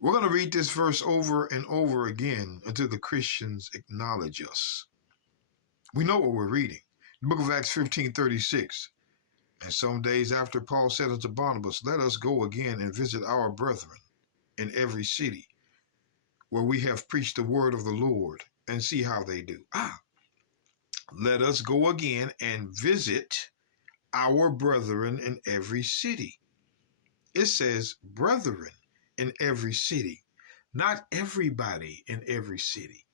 We're going to read this verse over and over again until the Christians acknowledge us. We know what we're reading. The book of Acts 15:36. And some days after, Paul said unto Barnabas, let us go again and visit our brethren in every city where we have preached the word of the Lord, and see how they do. Let us go again and visit our brethren in every city. It says brethren in every city, not everybody in every city.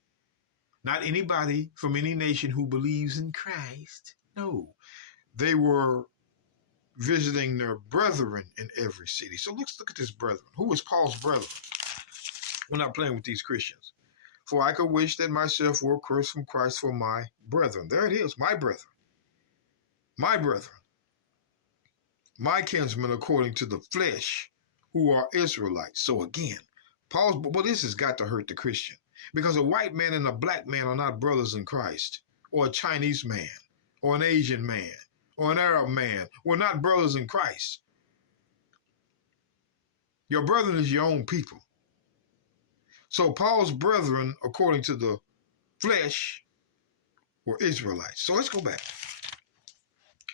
Not anybody from any nation who believes in Christ. No, they were visiting their brethren in every city. So let's look at this brethren. Who was Paul's brethren? We're not playing with these Christians. For I could wish that myself were cursed from Christ for my brethren. There it is, my brethren. My brethren. My kinsmen according to the flesh, who are Israelites. So again, this has got to hurt the Christian. Because a white man and a black man are not brothers in Christ. Or a Chinese man. Or an Asian man. Or an Arab man. We're not brothers in Christ. Your brethren is your own people. So Paul's brethren, according to the flesh, were Israelites. So let's go back.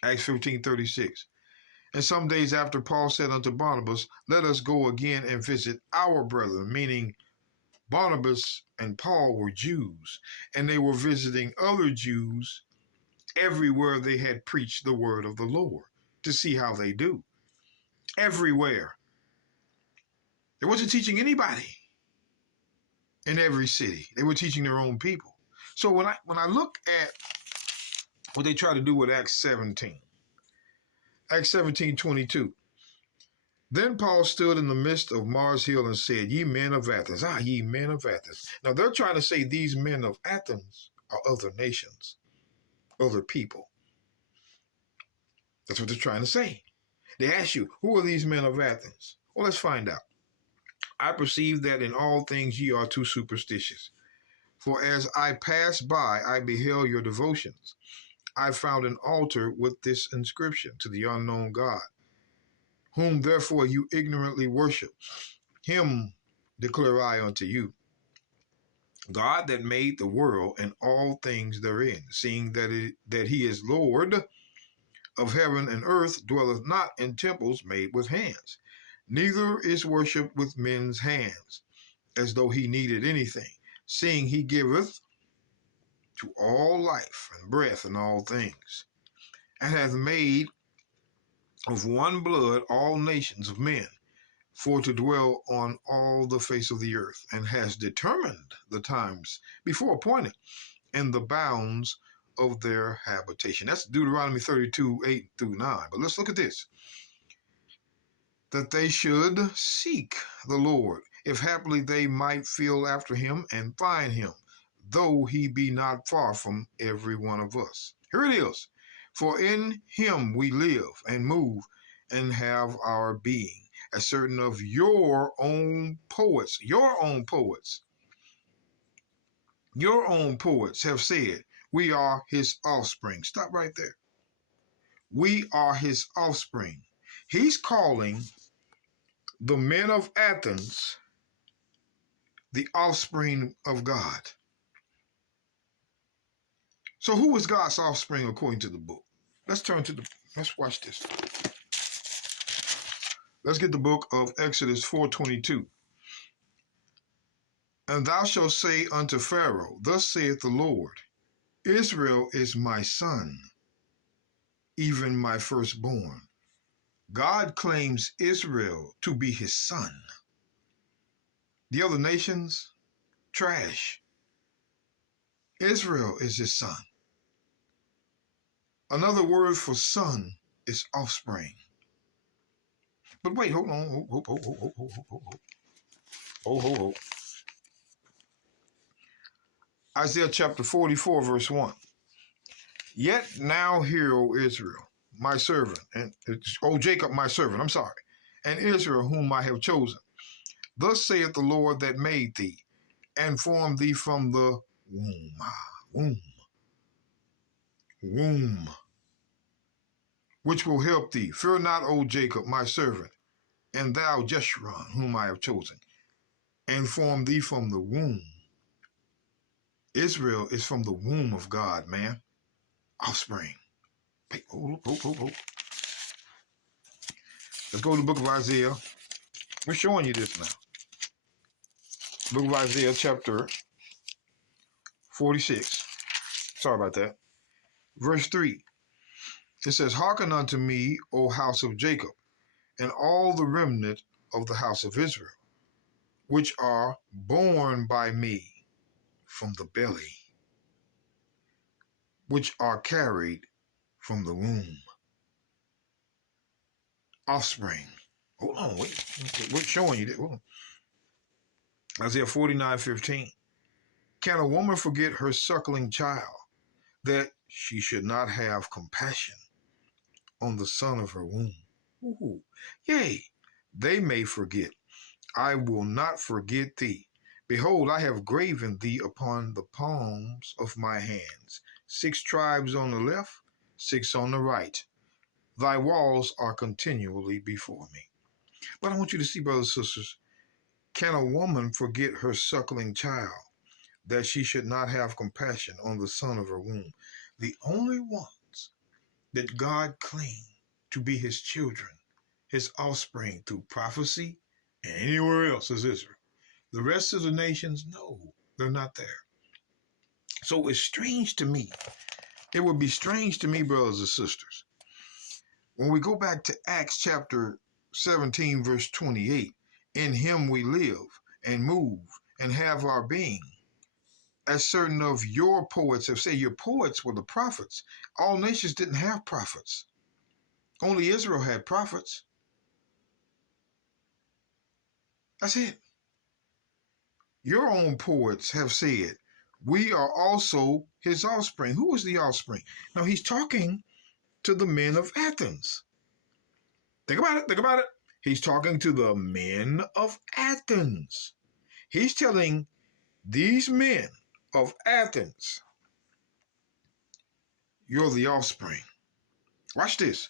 Acts 15:36. And some days after, Paul said unto Barnabas, let us go again and visit our brethren, meaning Barnabas and Paul were Jews, and they were visiting other Jews everywhere they had preached the word of the Lord to see how they do. Everywhere. They wasn't teaching anybody in every city. They were teaching their own people. So when I look at what they try to do with Acts 17, Acts 17:22. Then Paul stood in the midst of Mars Hill and said, ye men of Athens, ye men of Athens. Now they're trying to say these men of Athens are other nations, other people. That's what they're trying to say. They ask you, who are these men of Athens? Well, let's find out. I perceive that in all things ye are too superstitious. For as I passed by, I beheld your devotions. I found an altar with this inscription, to the unknown God, whom therefore you ignorantly worship. Him declare I unto you, God that made the world and all things therein, seeing that he is Lord of heaven and earth, dwelleth not in temples made with hands, neither is worship with men's hands, as though he needed anything, seeing he giveth to all life and breath and all things, and hath made of one blood all nations of men, for to dwell on all the face of the earth, and has determined the times before appointed, and the bounds of their habitation. That's Deuteronomy 32:8-9. But let's look at this. That they should seek the Lord, if haply they might feel after him and find him, though he be not far from every one of us. Here it is. For in him we live and move and have our being, as certain of your own poets have said, we are his offspring. Stop right there. We are his offspring. He's calling the men of Athens the offspring of God. So who is God's offspring according to the book? Let's watch this. Let's get the book of Exodus 4:22. And thou shalt say unto Pharaoh, thus saith the Lord, Israel is my son, even my firstborn. God claims Israel to be his son. The other nations, trash. Israel is his son. Another word for son is offspring. But wait, hold on. Hold. Isaiah chapter 44, verse 1. Yet now hear, O Israel, my servant, and O Jacob, my servant, and Israel, whom I have chosen. Thus saith the Lord that made thee, and formed thee from the womb, which will help thee. Fear not, O Jacob, my servant, and thou Jeshurun, whom I have chosen. and formed thee from the womb. Israel is from the womb of God, man. Offspring. Hey, hold. Let's go to the book of Isaiah. We're showing you this now. Book of Isaiah, chapter 46. Sorry about that. Verse 3. It says, hearken unto me, O house of Jacob, and all the remnant of the house of Israel, which are born by me from the belly, which are carried from the womb. Offspring. Hold on, wait. We're showing you that. Isaiah 49:15. Can a woman forget her suckling child, that she should not have compassion on the son of her womb? Ooh. Yea, they may forget. I will not forget thee. Behold, I have graven thee upon the palms of my hands. 6 tribes on the left, 6 on the right. Thy walls are continually before me. But I want you to see, brothers and sisters, can a woman forget her suckling child, that she should not have compassion on the son of her womb? The only ones that God claimed to be his children, his offspring through prophecy and anywhere else is Israel. The rest of the nations, no, they're not there. So it's strange to me. It would be strange to me, brothers and sisters, when we go back to Acts chapter 17, verse 28, in him we live and move and have our being. As certain of your poets have said, your poets were the prophets. All nations didn't have prophets. Only Israel had prophets. That's it. Your own poets have said, we are also his offspring. Who was the offspring? Now he's talking to the men of Athens. Think about it. He's talking to the men of Athens. He's telling these men of Athens, you're the offspring. Watch this.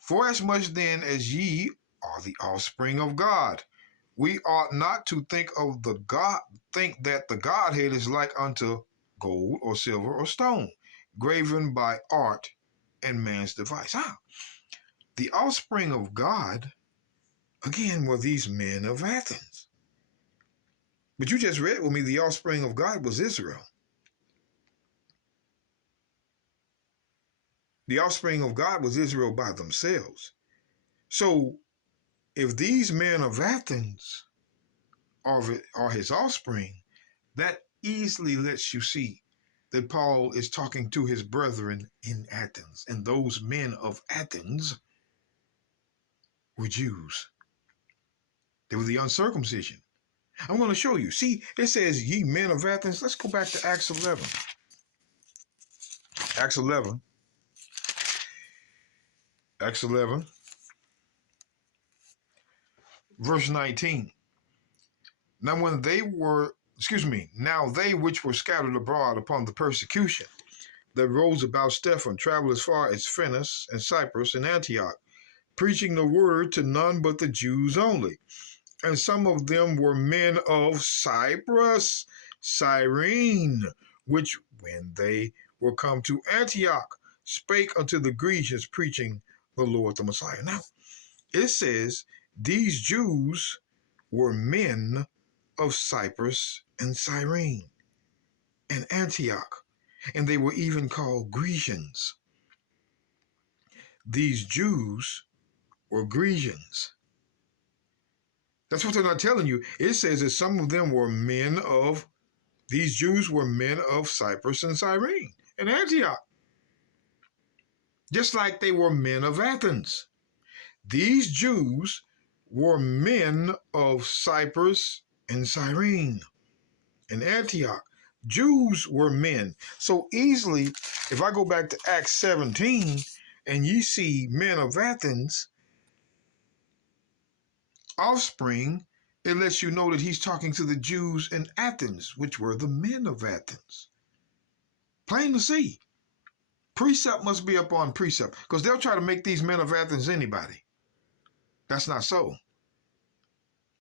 For as much then as ye are the offspring of God, we ought not to think that the Godhead is like unto gold or silver or stone, graven by art and man's device. The offspring of God, again, were these men of Athens. But you just read with me, the offspring of God was Israel. The offspring of God was Israel by themselves. So if these men of Athens are his offspring, that easily lets you see that Paul is talking to his brethren in Athens. And those men of Athens were Jews. They were the uncircumcision. I'm going to show you. See, it says, ye men of Athens. Let's go back to Acts 11. Acts 11. Acts 11. Verse 19. Now they which were scattered abroad upon the persecution that rose about Stephen traveled as far as Phoenix and Cyprus and Antioch, preaching the word to none but the Jews only. And some of them were men of Cyprus, Cyrene, which when they were come to Antioch, spake unto the Grecians, preaching the Lord the Messiah. Now, it says these Jews were men of Cyprus and Cyrene and Antioch, and they were even called Grecians. These Jews were Grecians. That's what they're not telling you. It says that some of them were these Jews were men of Cyprus and Cyrene and Antioch, just like they were men of Athens. These Jews were men of Cyprus and Cyrene and Antioch. Jews were men. So easily, if I go back to Acts 17 and you see men of Athens, offspring, it lets you know that he's talking to the Jews in Athens, which were the men of Athens. Plain to see. Precept must be upon precept, because they'll try to make these men of Athens anybody. That's not so.